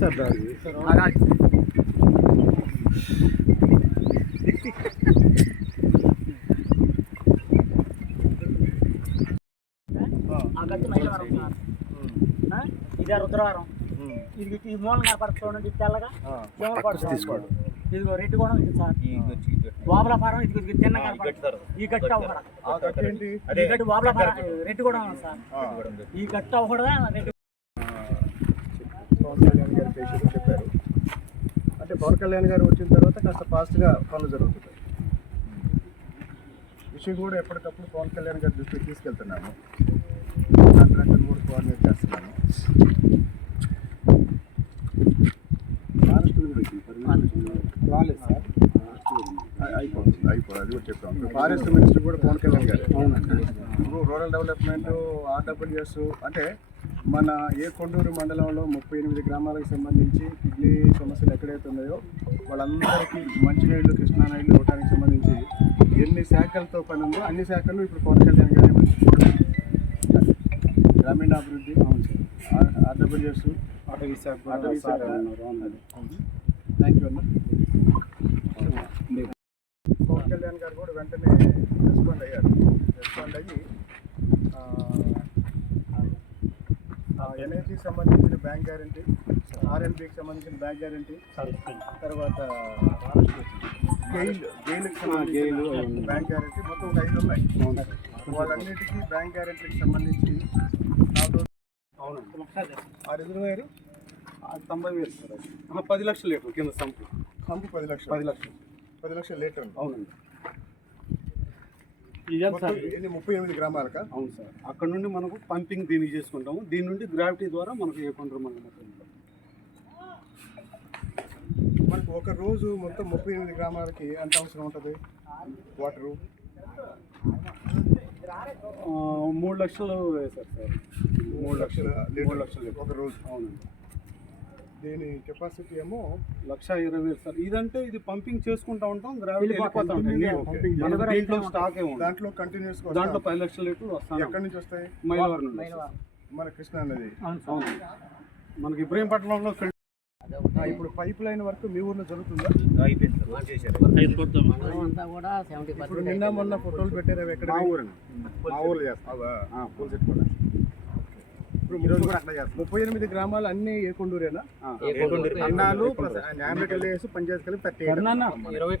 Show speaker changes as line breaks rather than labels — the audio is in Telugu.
సార్ దారి
సార్ ఆ? ఇదే రుద్రవరం. ఇది ఈ మూల కనపడుతుంది చూడండి ఇది తెల్లగా.
తీసుకోండి.
ఇదిగో రెడ్డి కూడా ఇది సార్ వాబల ఫారం ఇది ఇది చిన్న ఈ గట్టి అవ్వకూడదు ఈ గట్టి వాబల ఫారం రెడ్డి కూడా ఉంది సార్. ఈ గట్టి అవ్వకూడదా రెడ్డి
పేషెంట్ చెప్పారు. అంటే పవన్ కళ్యాణ్ గారు వచ్చిన తర్వాత కాస్త ఫాస్ట్గా పనులు జరుగుతున్నాయి విషయం కూడా ఎప్పటికప్పుడు పవన్ కళ్యాణ్ గారి దృష్టికి తీసుకెళ్తున్నాము కాంట్రాక్టర్ కూడా కోఆర్డినేట్ చేస్తున్నాము. రాలేదు సార్. అయి- అయిపోతుంది అయిపోతుంది అది కూడా చెప్తాం ఫారెస్ట్ మినిస్టర్ కూడా పవన్ కళ్యాణ్ గారు. ఇప్పుడు రూరల్ డెవలప్మెంట్ ఆర్డబ్ల్యూఎస్ అంటే మన ఏ కొండూరు మండలంలో ముప్పై ఎనిమిది గ్రామాలకు సంబంధించి కిడ్నీ సమస్యలు ఎక్కడైతే ఉన్నాయో వాళ్ళందరికీ మంచినీళ్ళు కృష్ణానీళ్ళు ఇవ్వడానికి సంబంధించి ఎన్ని శాఖలతో పని ఉందో అన్ని శాఖలు ఇప్పుడు పవన్ కళ్యాణ్ గారే గ్రామీణాభివృద్ధి ఆర్డబ్ల్యూఎస్ అటవీ శాఖ అటవీ శాఖ థ్యాంక్ యూ అన్న పవన్ కళ్యాణ్ గారు కూడా వెంటనే రెస్పాండ్ అయ్యారు రెస్పాండ్ అయ్యి ఎన్ఐసికి సంబంధించిన బ్యాంక్ గ్యారంటీ ఆర్ఎన్బికి సంబంధించిన బ్యాంక్ గ్యారంటీ తర్వాత గెయిల్ గెయిల్కి సంబంధించిన బ్యాంక్ గ్యారంటీ మొత్తం ఒక ఐదు ఉన్నాయి. వాళ్ళన్నిటికీ బ్యాంక్ గ్యారంటీకి సంబంధించి నాలుగు ఆ రిజర్వాయర్
తొంభై వేలు సార్ పది లక్షలు లీటర్ కింద సంపు.
సంపు పది లక్షలు.
పది లక్షలు.
పది లక్షల లీటర్
అవునండి ఇదే
మొత్తం
సార్
ఎన్ని ముప్పై ఎనిమిది గ్రామాలకా?
అవును సార్. అక్కడ నుండి మనకు పంపింగ్ దీనికి చేసుకుంటాము. దీని నుండి గ్రావిటీ ద్వారా మనకు ఏ కొంటారు మనకు
ఒక రోజు మొత్తం ముప్పై ఎనిమిది గ్రామాలకి ఎంత అవసరం ఉంటుంది? వాటరు?
మూడు లక్షలు వేశారు సార్.
మూడు లక్షల
మూడు లక్షల.
ఒక రోజు.
అవునండి.
దీని కెపాసిటీ ఏమో
లక్ష ఇరవై వేలు. సార్ ఇదంటే ఇది పంపింగ్ చేసుకుంటా ఉంటాం గ్రావిటీ
వెళ్ళిపోతా
దీంట్లో స్టాక్ ఏమి.
దాంట్లో కంటిన్యూస్
దాంట్లో పది లక్షల లీటర్లు వస్తాను.
ఎక్కడి నుంచి వస్తాయి?
మైలవరం నుండి.
మన కృష్ణా నది
అవును
మనకి ఇబ్రహీంపట్నంలో
ఇప్పుడు పైప్ లైన్ వర్క్ మీ ఊర్లో జరుగుతుందా?
అంతా కూడా సెవెంటీ
ఇప్పుడు నిన్న మొన్న ఫోటోలు పెట్టారు ఎక్కడ
మా ఊరండి మా ఊర్లో చేస్తాం
అవా?
పూల్ సెట్ కూడా
ఇప్పుడు ఈరోజు కూడా అట్లా చేస్తాం ముప్పై ఎనిమిది గ్రామాలు అన్ని ఏ కొండూరేనా?
ఆ.
అన్నాలు న్యామరెడ్డి విలేజ్ పంచాయతీ కలిపి థర్టీ
ఇరవై